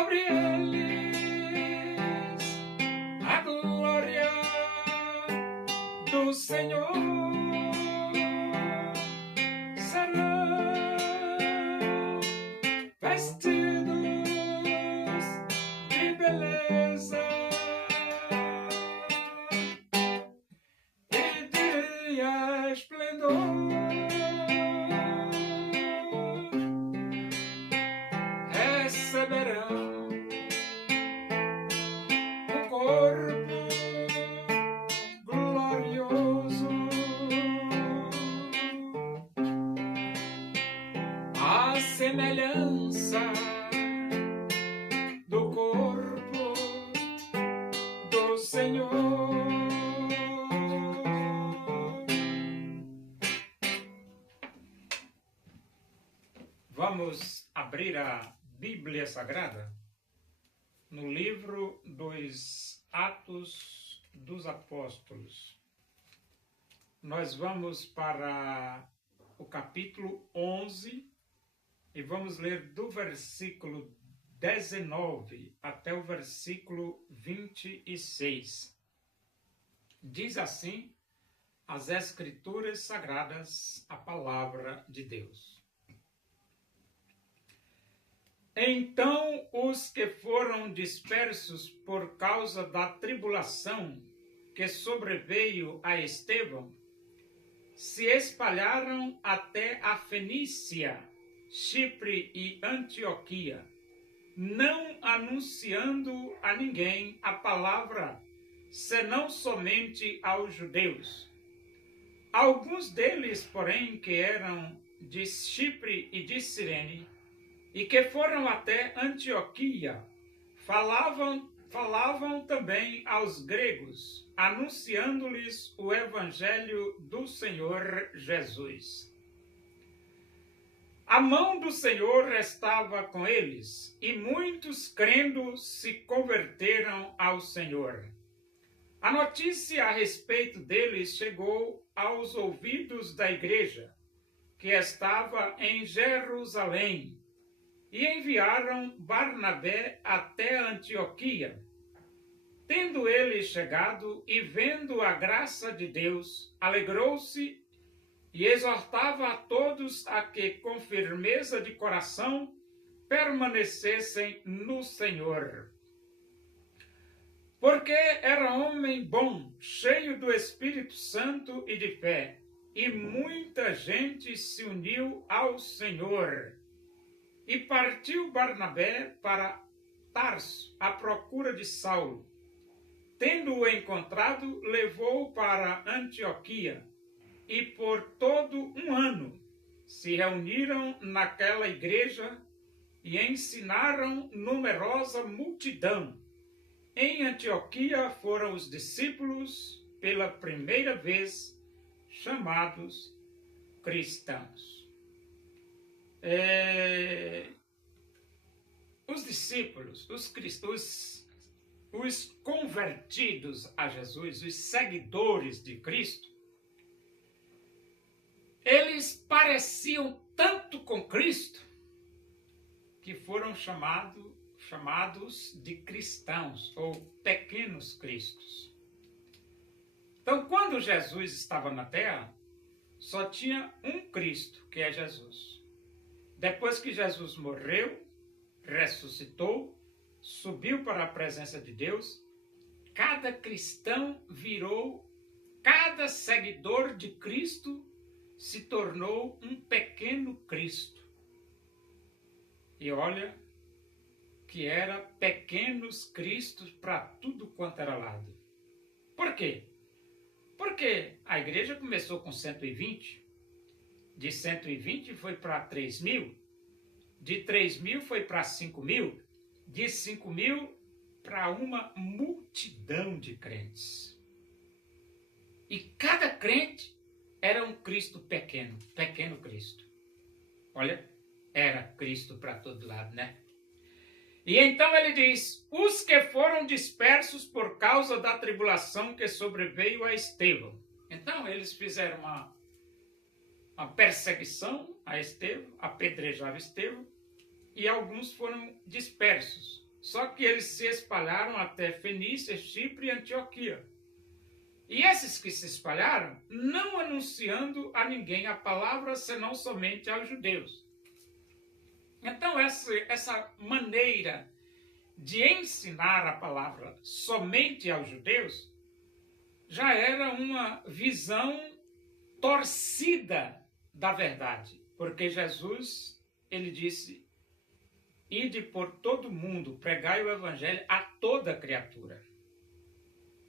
sobre eles a glória do Senhor. Serão vestidos de beleza e de esplendor. Receberão o corpo glorioso, a semelhança do corpo do Senhor. Vamos abrir a Bíblia Sagrada no livro dos Atos dos Apóstolos. Nós vamos para o capítulo 11 e vamos ler do versículo 19 até o versículo 26. Diz assim as Escrituras Sagradas, a palavra de Deus. Então os que foram dispersos por causa da tribulação que sobreveio a Estevão se espalharam até a Fenícia, Chipre e Antioquia, não anunciando a ninguém a palavra, senão somente aos judeus. Alguns deles, porém, que eram de Chipre e de Cirene, e que foram até Antioquia, falavam também aos gregos, anunciando-lhes o evangelho do Senhor Jesus. A mão do Senhor estava com eles, e muitos crendo se converteram ao Senhor. A notícia a respeito deles chegou aos ouvidos da igreja, que estava em Jerusalém, e enviaram Barnabé até Antioquia. Tendo ele chegado e vendo a graça de Deus, alegrou-se e exortava a todos a que, com firmeza de coração, permanecessem no Senhor. Porque era homem bom, cheio do Espírito Santo e de fé, e muita gente se uniu ao Senhor. E partiu Barnabé para Tarso, à procura de Saulo. Tendo-o encontrado, levou-o para Antioquia, e por todo um ano se reuniram naquela igreja e ensinaram numerosa multidão. Em Antioquia foram os discípulos, pela primeira vez, chamados cristãos. Os discípulos, os convertidos a Jesus, os seguidores de Cristo, eles pareciam tanto com Cristo que foram chamados de cristãos ou pequenos cristos. Então, quando Jesus estava na terra, só tinha um Cristo, que é Jesus. Depois que Jesus morreu, ressuscitou, subiu para a presença de Deus, cada cristão cada seguidor de Cristo se tornou um pequeno Cristo. E olha que era pequenos cristos para tudo quanto era lado. Por quê? Porque a igreja começou com 120, de 120 foi para 3.000, de 3.000 foi para 5.000, de 5.000 para uma multidão de crentes. E cada crente era um Cristo pequeno, pequeno Cristo. Olha, era Cristo para todo lado, né? E então ele diz, os que foram dispersos por causa da tribulação que sobreveio a Estevão. Então eles fizeram uma perseguição a Estevão, apedrejaram Estevão, e alguns foram dispersos. Só que eles se espalharam até Fenícia, Chipre e Antioquia. E esses que se espalharam, não anunciando a ninguém a palavra, senão somente aos judeus. Então, essa maneira de ensinar a palavra somente aos judeus já era uma visão torcida da verdade. Porque Jesus, ele disse: ide por todo mundo, pregai o evangelho a toda criatura.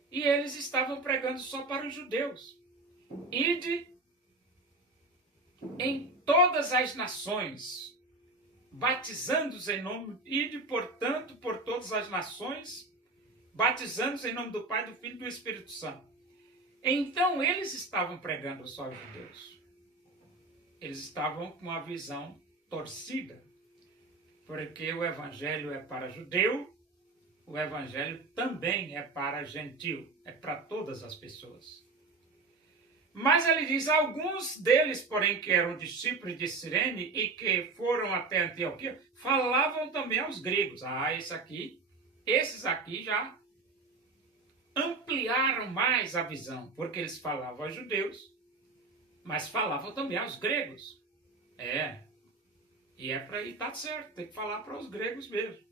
E eles estavam pregando só para os judeus. Ide em todas as nações, batizando-os em nome, ide, portanto, por todas as nações, batizando-os em nome do Pai, do Filho e do Espírito Santo. Então, eles estavam pregando só aos judeus. Eles estavam com a visão torcida, porque o evangelho é para judeu, o evangelho também é para gentil, é para todas as pessoas. Mas ele diz, alguns deles, porém, que eram de Chipre e de Cirene e que foram até Antioquia, falavam também aos gregos. Esses aqui já ampliaram mais a visão, porque eles falavam aos judeus, mas falavam também aos gregos. E para ir tá certo, tem que falar para os gregos mesmo.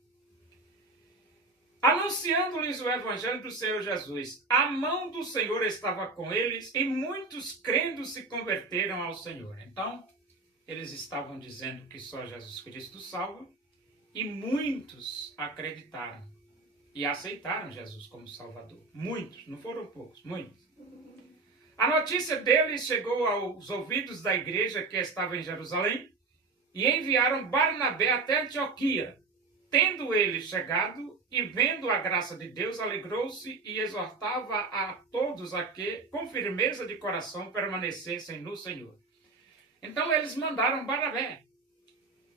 Anunciando-lhes o evangelho do Senhor Jesus, a mão do Senhor estava com eles e muitos crendo se converteram ao Senhor. Então, eles estavam dizendo que só Jesus Cristo salva e muitos acreditaram e aceitaram Jesus como Salvador. Muitos, não foram poucos, muitos. A notícia deles chegou aos ouvidos da igreja que estava em Jerusalém e enviaram Barnabé até Antioquia. Tendo ele chegado e vendo a graça de Deus, alegrou-se e exortava a todos a que, com firmeza de coração, permanecessem no Senhor. Então eles mandaram Barnabé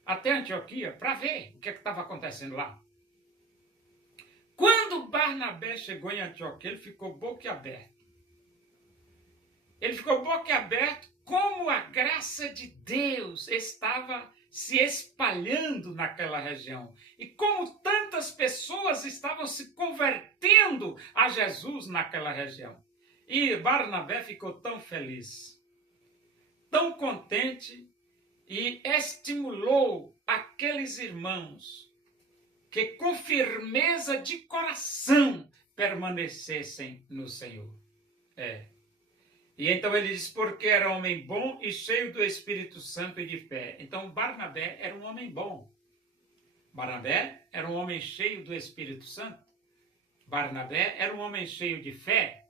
até Antioquia para ver o que estava acontecendo lá. Quando Barnabé chegou em Antioquia, ele ficou boquiaberto. Ele ficou boquiaberto como a graça de Deus estava se espalhando naquela região. E como tantas pessoas estavam se convertendo a Jesus naquela região. E Barnabé ficou tão feliz, tão contente, e estimulou aqueles irmãos que com firmeza de coração permanecessem no Senhor. E então ele diz, porque era homem bom e cheio do Espírito Santo e de fé. Então Barnabé era um homem bom. Barnabé era um homem cheio do Espírito Santo. Barnabé era um homem cheio de fé.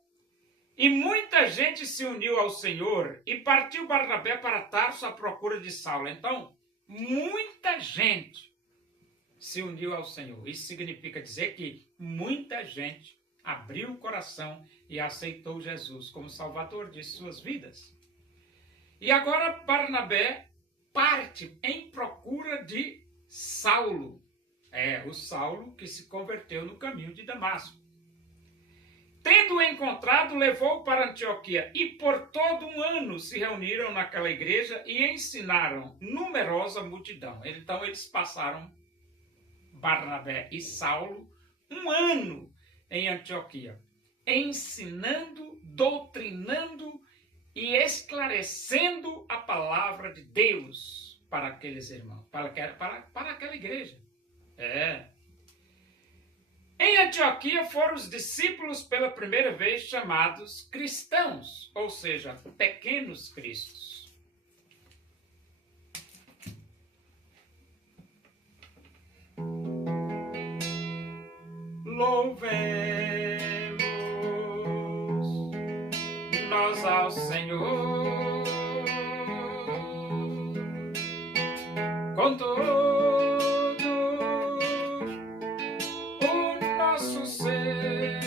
E muita gente se uniu ao Senhor e partiu Barnabé para Tarso à procura de Saulo. Então, muita gente se uniu ao Senhor. Isso significa dizer que muita gente abriu o coração e aceitou Jesus como Salvador de suas vidas. E agora Barnabé parte em procura de Saulo. O Saulo que se converteu no caminho de Damasco. Tendo-o encontrado, levou-o para Antioquia e por todo um ano se reuniram naquela igreja e ensinaram numerosa multidão. Então eles passaram, Barnabé e Saulo, um ano em Antioquia, ensinando, doutrinando e esclarecendo a palavra de Deus para aqueles irmãos, para aquela igreja. Em Antioquia foram os discípulos pela primeira vez chamados cristãos, ou seja, pequenos cristos. Louvemos nós ao Senhor com todo o nosso ser,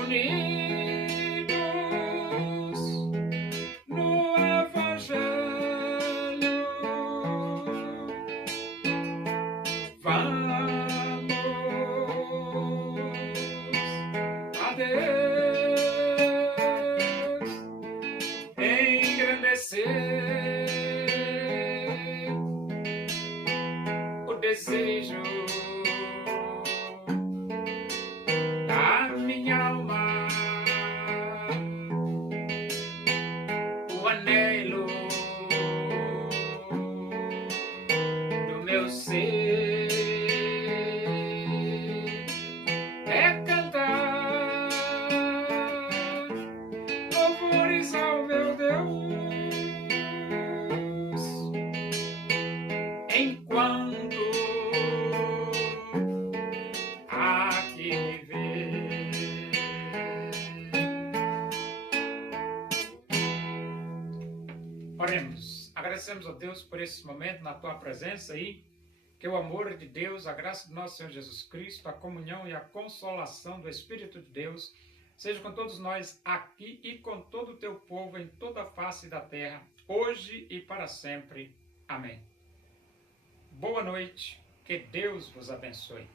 unidos no Evangelho. Vamos a Deus desejo da minha alma, o anelo do meu ser é cantar louvores ao meu Deus enquanto aqui viver. Oremos. Agradecemos a Deus por esse momento na tua presença aí, que o amor de Deus, a graça do nosso Senhor Jesus Cristo, a comunhão e a consolação do Espírito de Deus seja com todos nós aqui e com todo o teu povo em toda a face da terra, hoje e para sempre. Amém. Boa noite, que Deus vos abençoe.